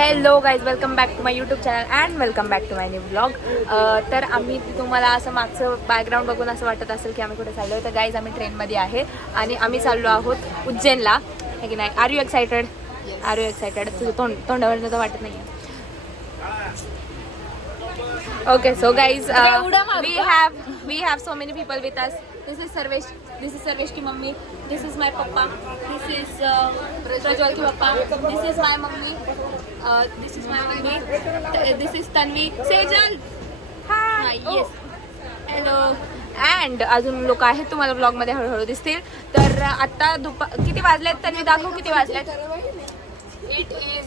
Hello guys, welcome back to my YouTube channel and welcome back to my new blog. तर आम्ही तुम्हाला असं मागचं बॅकग्राऊंड बघून असं वाटत असेल की आम्ही कुठे चाललो आहे. तर गाईज आम्ही ट्रेनमध्ये आहे आणि आम्ही चाललो आहोत उज्जैनला, है की नाही? Are you excited? Are you excited? तुझं तोंडावर तर वाटत नाही आहे. Okay, so guys, we have so many people with us. This is Sarvesh ki mummy. This is my papa. This is Prajwal ki papa. This is my mummy. This is my mummy. This is Tanvi. Sejal. Hi. Yes. Hello. And अजून लोक आहेत तुम्हाला blog मध्ये हळूहळू दिसतील. तर आता किती वाजलेत तन्वी? दाखव किती वाजलेत. It is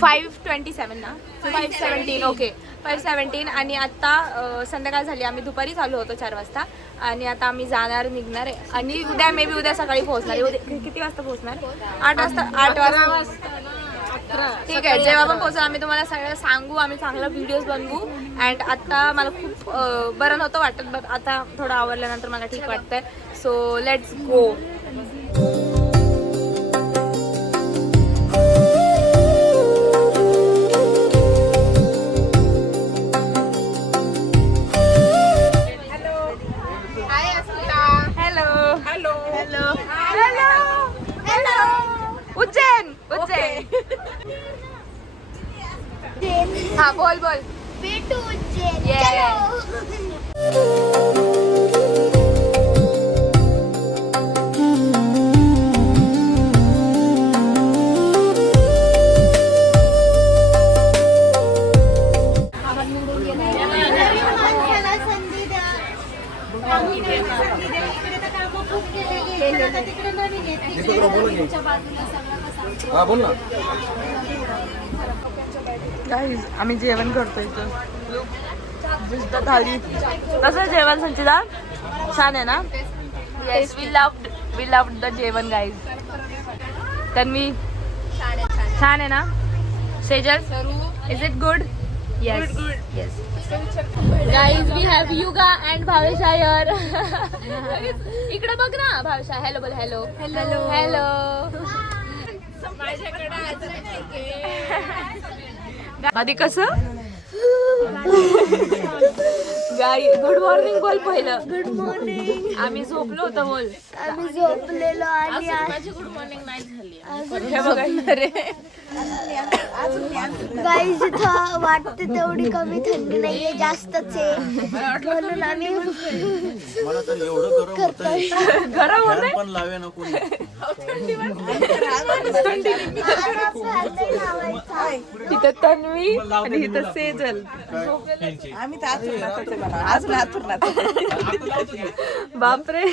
5:27 ना? 5:17. ओके, 5:17. आणि आता संध्याकाळ झाली. आम्ही दुपारी चालू होतो 4 वाजता आणि आता आम्ही निघणार आहे. आणि उद्या मे बी उद्या सकाळी पोहोचणार. उद्या किती वाजता पोहोचणार? 8 वाजता. 8 वाजता. ठीक आहे, जेव्हा पण पोहोचू आम्ही तुम्हाला सगळं सांगू. आम्ही चांगला व्हिडिओज बनवू. अँड आता मला खूप बरं नव्हतं वाटत, बट आता थोडं आवरल्यानंतर मला ठीक वाटतंय. So let's go. उज्जैन. हाँ बोल. बेटू उज्जैन. गाईज आम्ही जेवण करतोय इथं. थाळी कसं जेवण संचिता? छान आहे ना? येस, वी लव्ड द जेवण गाईज. तन्वी छान आहे ना? Sejal, is it good? Yes. Guys we have Yuga and Bhavesha here. इकडे बघ ना भावेशा. हॅलो बोल. हॅलो. आधी कसं गाई गुड मॉर्निंग बोल पहिलं. Good morning. आम्ही झोपलो होतो बोल. आम्ही झोपलेलो आणि माझी गुड मॉर्निंग नाही झाली. हे बघा रे गाईज इथं वाटते तेवढी कमी थंडी नाहीये, जास्तच आहे. म्हणून आम्ही मला तर एवढं गरम होतंय पण लावे नको. इथं तन्वी आणि इथं सेजल. बापरे,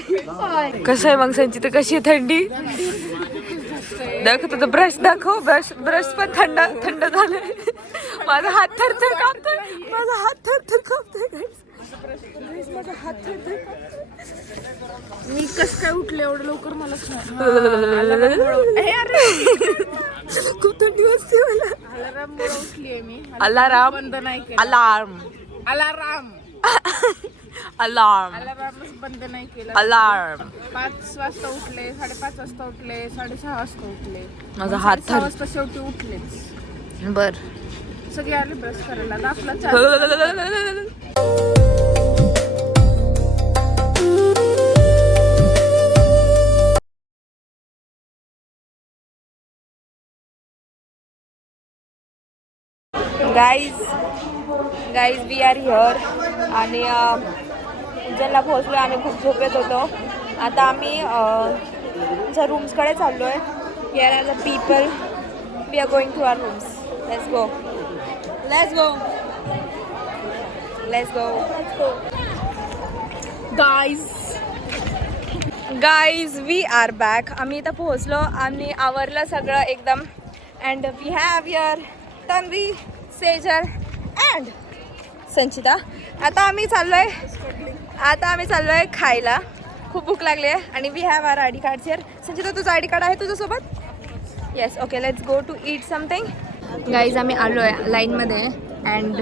कसं आहे मग संचिता? कशी आहे थंडी? दाखव तुझं ब्रश दाखव. ब्रश पण थंड झालंय. माझा हात थरथर कापतोय. माझा हात थरथर. मी कस काय उठले एवढं लवकर? मला खूप थंडी वाजते मला. अलार्म उठलीये मी. अलार्म बंद नाही केला. अलार्म 5 वाजता उठले, 5:30 वाजता उठले, 6:30 वाजता उठले. माझा हात 6 वाजता शेवटी उठलेच. बर, सगळे आले ब्रश करायला. दाखला गाईज वी आर हिअर आणि उज्जैनला पोहोचलो. आम्ही खूप झोपेत होतो. आता आम्ही आमच्या रूम्सकडे चाललो आहे. Here are the people. We are going to our rooms. Let's go. Guys we are back. आम्ही इथं पोहोचलो. आम्ही आवरलं सगळं एकदम. And we have here Tanvi, Sejal and Sanchita. आता आम्ही चाललोय खायला. खूप भूक लागली आहे आणि we have our I D cards here. Sanchita, तुझं आय डी कार्ड आहे तुझ्यासोबत? Yes. Okay, let's go to eat something. Guys आम्ही आलो आहे लाईनमध्ये अँड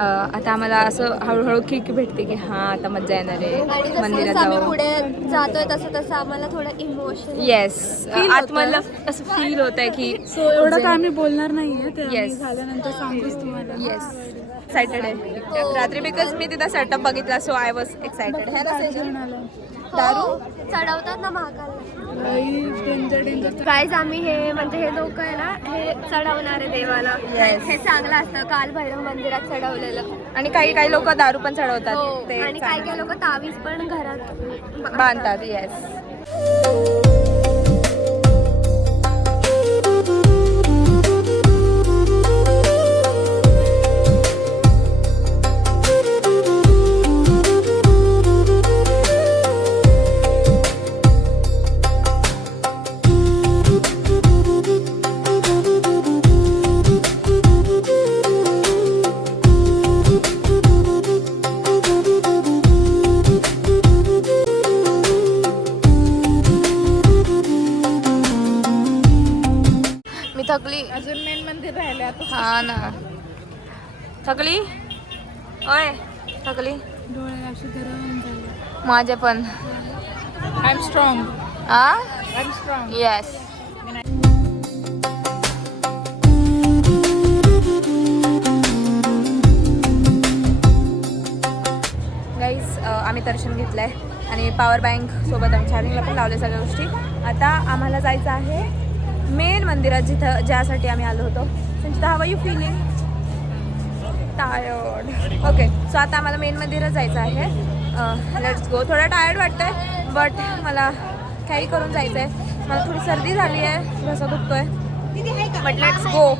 आता आम्हाला असं हळूहळू किक भेटते की हां आता मजा येणार आहे आणि मंदिरात जसं आम्ही जाऊ. पुढे जातोय तसं तसं आम्हाला थोडं इमोशन येस आतमधलं असं फील होत आहे की सो एवढं काय आम्ही बोलणार नाहीये ते आम्ही Yes. झाल्यानंतर सांगूच तुम्हाला. येस एक्सायटेड आहे रात्री बिकॉज मी तिथं सेटअप बघितला सो आय वॉज एक्सायटेड है ना सेजल? दारू चढवतात ना महाकाल. डेंजर गाईज आम्ही हे म्हणजे हे लोक आहे ना हे चढवणार आहे देवाला. Yes. हे चांगलं असतं काल भैरव मंदिरात चढवलेलं. आणि काही काही लोक दारू पण हो. चढवतात ते आणि काही काही लोक तावीज पण घरात बांधतात. येस मी थकली. अजून मेन मंदिर राहिले आता. हा ना थकली ओय थकली डोळे असे गरम झाले. माझे पण. I am strong. Ah I am strong. Yes guys आम्ही दर्शन घेतलं आहे आणि पॉवर बँक सोबत आम्ही चार्जिंगला पण लावले सगळ्या गोष्टी. आता आम्हाला जायचं आहे मेन मंदिरात जिथं ज्यासाठी आम्ही आलो होतो. Sanchita how are you feeling? Tired. Okay so आता आम्हाला मेन मंदिरात जायचं आहे. Let's go. थोडं टायर्ड वाटतं आहे बट मला कॅरी करून जायचं आहे. मला थोडी सर्दी झाली आहे घसा दुखतोय बट लेट्स गो.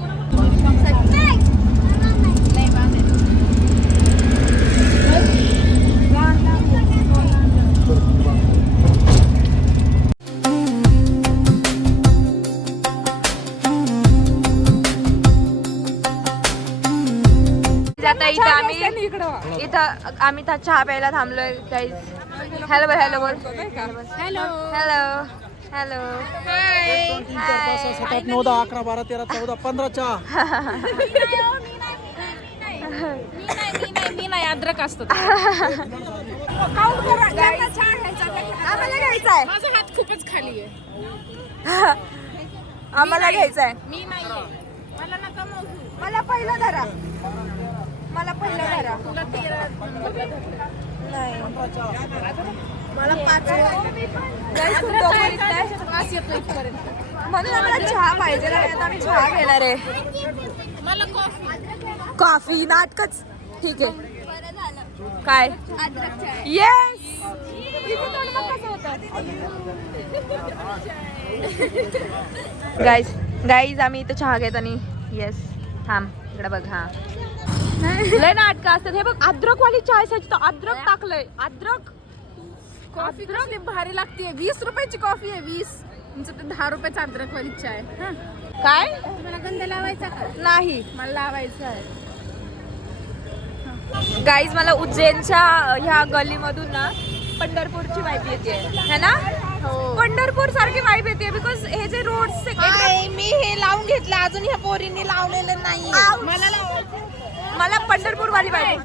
आता इथं आम्ही चहा प्यायला थांबलोय गाईज. हॅलो बोल हॅलो बोल हॅलो हॅलो हॅलो 3, 4, 5, 6, 7, 8, 9, 10, 11, 12, 13, 14, 15 चहा. मी नाही अद्रक असतो. आम्हाला घ्यायचं आहे. माझा हात खूपच खाली आहे. आम्हाला घ्यायचं आहे. मी नाही मला नका मोजू. मला पहिलं धरा. मला पहिलं धरा. तुला 13 नंबरला धरलं. नाही मला 5 गाईस खूप डोकं दुखतंय. वास येतो इथपर्यंत. म्हणून आम्हाला चहा पाहिजे नाही आता आम्ही चहा घेणार आहे. मला कॉफी. कॉफी नाटकच ठीक आहे. काय येस गाईज गाईज आम्ही इथं चहा घेत आणि येस थांब इकडे बघ. हा लय नाटकं असतात. हे बघ अद्रक वाली चाय साठी तर अद्रक टाकलंय. अद्रक कॉफी कसली भारी लागते. 20 रुपयाची कॉफी आहे. 20 तुमचं ते 10 रुपयाचा अद्रक वाली चाय. काय तुम्हाला गंध लावायचा का? नाही मला लावायचा आहे. गाईज मला उज्जैनच्या ह्या गलीमधून ना पंढरपूरची वाईब येते है ना. पंढरपूर सारखी वाईब येते बिकॉज हे जे रोड्स मी हे लावून घेतलं अजून ह्या पोरीने लावलेलं नाही. मला पंढरपूर वाली वाईब.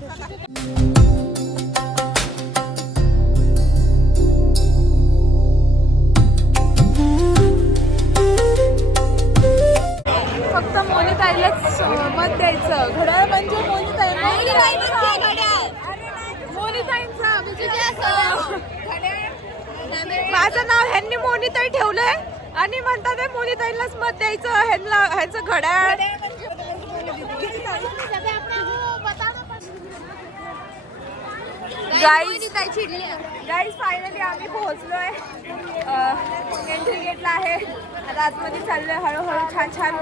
फक्त मोनिताईलाच मत द्यायचं. घड्याळ म्हणजे माझं नाव ह्यांनी मोनिताई ठेवलंय आणि म्हणतात मोनिताईलाच मत द्यायचं. ह्यांचं घड्याळ. गाईज फायनली आम्ही पोहोचलोय. एंट्री गेटला आहे. आता आतमध्ये चाललोय हळूहळू. छान छान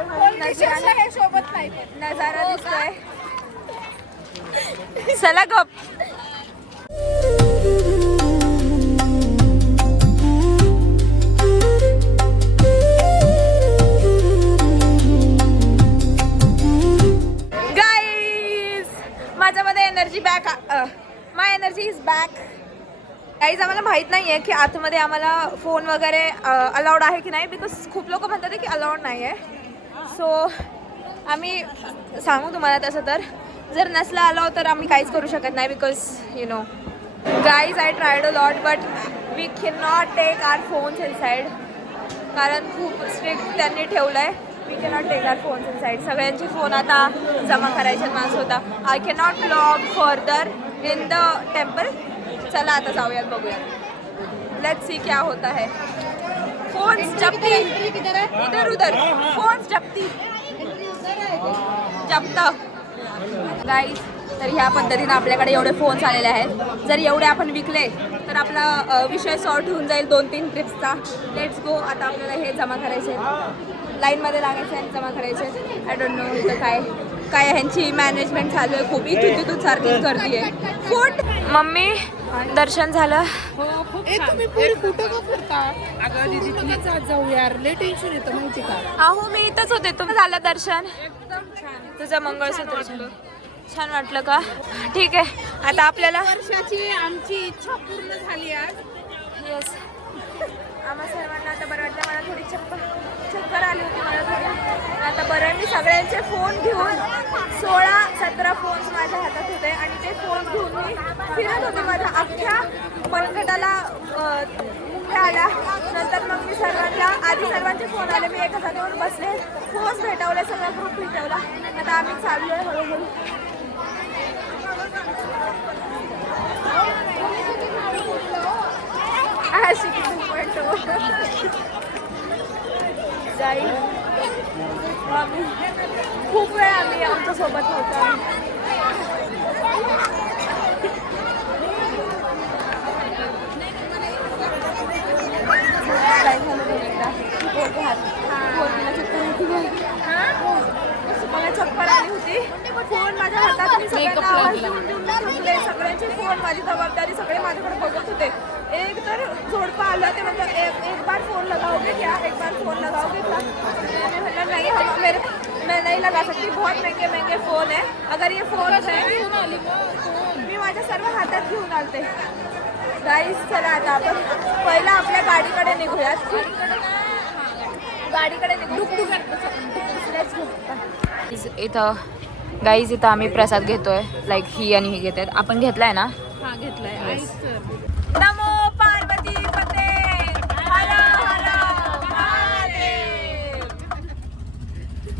नजारा दिसतोय. चला गप. गाईज माझ्यामध्ये energy back. My energy is back. Guys आम्हाला माहित नाहीये की आतमध्ये आम्हाला फोन वगैरे अलाउड आहे की नाही बिकॉज खूप लोक म्हणतात की अलाउड नाही आहे. सो आम्ही सांगू तुम्हाला तसं तर जर नसला आलो तर आम्ही काहीच करू शकत नाही because you know guys I tried a lot but we can not take our phones inside कारण खूप स्ट्रिक्ट त्यांनी ठेवलं आहे we cannot take our phones inside सगळ्यांचे फोन आता जमा करायचे माझं होता I cannot vlog further in the temple चला आता जाऊयात बघूयात लेट्स सी क्या होता है फोन्स जप्ती इधर उधर फोन्स जप्ती जप्त गाईज तर ह्या पद्धतीने आपल्याकडे एवढे फोन्स आलेले आहेत जर एवढे आपण विकले तर आपला विषय सॉर्ट होऊन जाईल 2-3 ट्रिप्सचा लेट्स गो आता आपल्याला हे जमा करायचे लाईनमध्ये लागायचं आणि जमा करायचे आय डोंट नो इथं काय काय ह्यांची मॅनेजमेंट चालू आहे खूप इथून तिथून सारखीच गर्दी आहे फूड मम्मी दर्शन झालं तुम्ही पुढे कुठं का फिरता अगं दीदी तुम्ही जाऊ यार लय टेन्शन येतं माहिती का अहो मी इथंच होते तुम्ही झालं दर्शन एकदम छान तुझं मंगळसूत्र छान वाटलं का ठीक आहे आता आपल्याला वर्षाची आमची इच्छा पूर्ण झाली आज येस आम्हा सर्वांना आता बरं वाटलं मला थोडी चक्कर आली होती मला थोडी आता बरं आहे मी सगळ्यांचे फोन घेऊन 16-17 फोन्स माझ्या हातात होते आणि ते फोन घेऊन मी फिरत होते माझ्या अख्ख्या मनगटाला मुंग्या आल्या नंतर मग मी सर्वांना आधी सर्वांचे फोन आले मी एका जागेवर बसले फोन भेटवले सगळा ग्रुप भेटवला आता आम्ही चाललो आहे हळूहळू खूप वेळ आम्ही आमच्या सोबत होतो मला चक्कर आली होती फोन माझ्या हातात मी सगळ्यांना आवाज देऊन ठेवले सगळ्यांचे फोन माझी जबाबदारी सगळे माझ्याकडे बघत होते एक तर जोडपा आलं ते म्हणजे एक बार फोन लगाओगे क्या एक बार फोन लगाओगे क्या मैंने बोला नहीं हम मेरे मैं नहीं लगा सकती बहुत महंगे महंगे फ़ोन है अगर ये फ़ोन है मी माझ्या सर्व हातात घेऊन आलते गाईज चला आता आपण पहिला आपल्या गाडीकडे निघूयात गाडीकडे इथं गाईज इथं आम्ही प्रसाद घेतोय लाईक ही आणि ही घेत आहेत आपण घेतलाय ना हा घेतलाय नमो पार्वती पते हर हर महादेव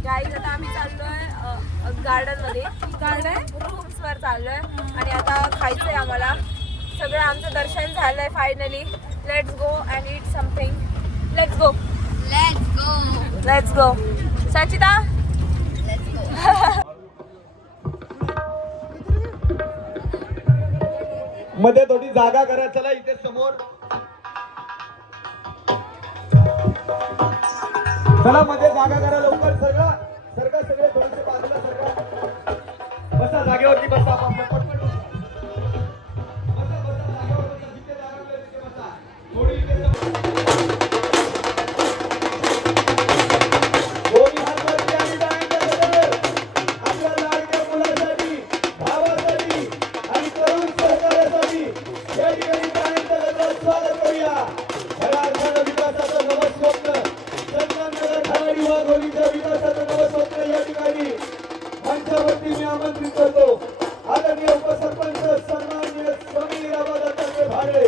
गाईज आता आम्ही चाललोय गार्डन मध्ये रूम्स वर चाललोय आणि आता खायचंय आम्हाला सगळं आमचं दर्शन झालंय finally let's go and eat something let's go let's go Sachita मध्ये थोडी जागा करा चला इथे समोर चला मध्ये जागा करा लवकर सगळे थोडेसे बाजूला सरका बसा जागेवरती बसा आपल्या पटपट बसा जागेवर बसा जिथे जागा मिळेल तिथे बसा थोडी इथे थोडी हात वरती आणि डायरेक्ट आपल्या लाडक्या मुलासाठी भावासाठी आणि तरुण सहकार्यासाठी या ठिकाणी प्राण्यांचं स्वागत करूया खऱ्या अर्थानं विकासाचं नवं स्वप्न संगमनगर ठाणे विभाग होळीच्या विकासाचं नवं स्वप्न या ठिकाणी मंचावरती मी आमंत्रित करतो आदरणीय उपसरपंच सन्माननीय स्वामी रामादत्तात्रय भाडे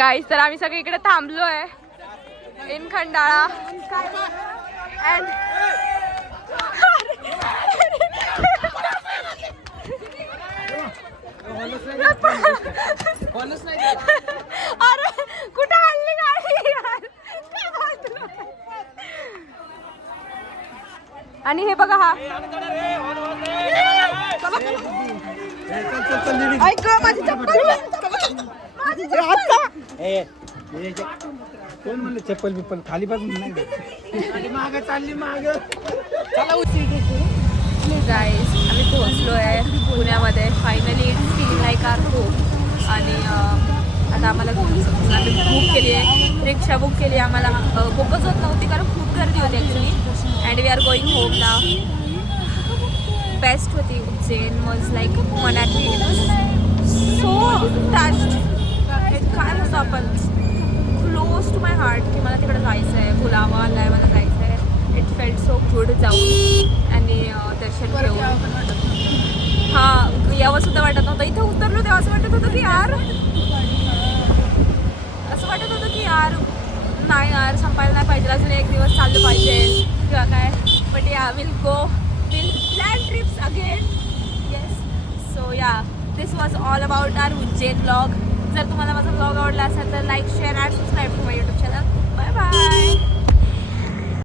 गाईज तर आम्ही सगळे इकडे थांबलोय इन खंडाळा अँड अरे कुठं हल्ली गाडी यार काय बोलतो आणि हे बघा हा ऐक माझी चप्पल कोण म्हणलं चप्पल बिप्पल खाली बघून नाही माग चालली माग गाईज आम्ही पोहोचलो आहे पुण्यामध्ये finally it's feel like our home आणि आता आम्हाला आम्ही बुक केली आहे, रिक्षा बुक केली आहे. आम्हाला बुकच होत नव्हती कारण खूप गर्दी होती actually. And we are going home now. Best होती Ujjain. Was like Manali. It was so touched. काय होतं आपण क्लोज टू माय हार्ट की मला तिकडे जायचं आहे, बुलावा आला आहे, मला जायचं आहे. इट फेल्ट सो गुड जाऊन आणि दर्शन घेऊन. हां, यावं सुद्धा वाटत नव्हतं. इथे उतरलो तेव्हा असं वाटत होतं की यार नाही यार संपायला नाही पाहिजे, अजून एक दिवस चाललं पाहिजे किंवा काय. But yeah will plan trips again. Yes. So yeah, this was all about our Ujjain blog. जर तुम्हाला माझा ब्लॉग आवडला असेल तर like, share and subscribe to my YouTube channel. Bye bye.